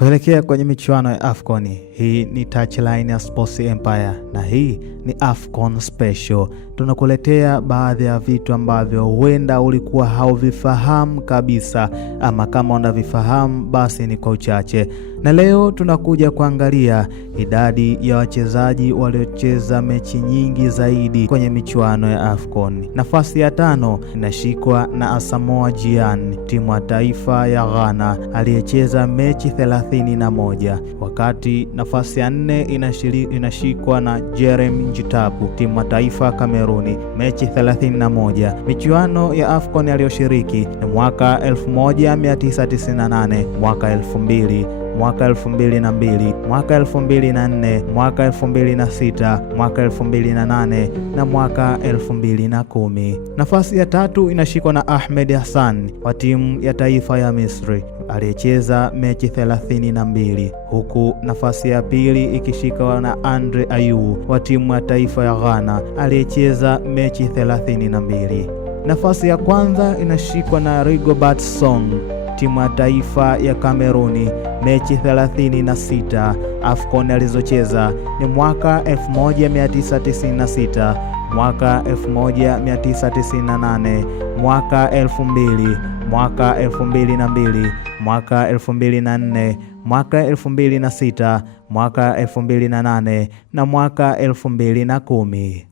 Kuelekea kwenye michuano ya AFCON, hii ni Touchline ya Sports Empire na hii ni AFCON Special. Tunakuletea baadhi ya vitu ambavyo huenda ulikuwa hauvifahamu kabisa, ama kama unavifahamu basi ni kwa uchache. Na leo tunakuja kuangalia idadi ya wachezaji waliocheza mechi nyingi zaidi kwenye michuano ya AFCON. Nafasi ya 5 inashikwa na Asamoah Gyan, timu ya taifa ya Ghana, aliyecheza mechi 31, wakati nafasi ya 4 inashikwa na Jeremy Njitabu, timu ya taifa ya Kameruni, mechi 31. Michuano ya AFCON aliyoshiriki ni mwaka 1998, mwaka 2000, mwaka 2002, mwaka 2004, mwaka 2006, mwaka 2008 na mwaka 2010. Nafasi ya 3 inashikwa na Ahmed Hassan wa timu ya taifa ya Misri, aliyecheza mechi 32, huku nafasi ya 2 ikishikwa na Andre Ayew wa timu ya taifa ya Ghana, aliyecheza mechi 32. Nafasi ya kwanza inashikwa na Rigobert Song, timu ya taifa ya Kameruni, mechi 36. AFCON alizocheza ni mwaka 1996, mwaka 1998, mwaka 2000, mwaka 2002, mwaka 2004, mwaka 2006, mwaka 2008 na mwaka 2010.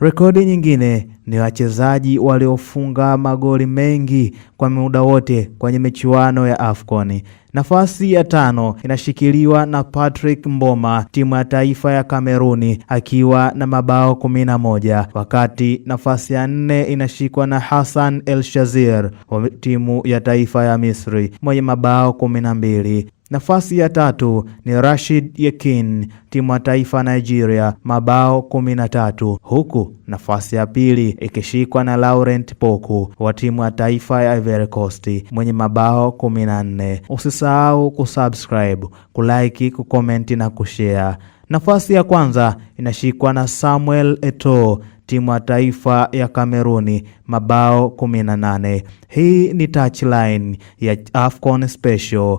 Rekodi nyingine ni wachezaji waliofunga magoli mengi kwa muda wote kwenye michuano ya AFCON. Nafasi ya 5 inashikiliwa na Patrick Mboma, timu ya taifa ya Kameruni, akiwa na mabao 11, wakati nafasi ya 4 inashikwa na Hassan El Shazir wa timu ya taifa ya Misri, mwenye mabao 12. Nafasi ya 3 ni Rashid Yekin, timu ya taifa Nigeria, mabao 13, huku nafasi ya 2 ikishikwa na Laurent Poku wa timu ya taifa ya Ivory Coast, mwenye mabao 14. Usisahau kusubscribe, kulike, kukomenti na kushare. Nafasi ya kwanza inashikwa na Samuel Eto'o, timu ya taifa ya Kameruni, mabao 18. Hii ni Touchline ya AFCON Special.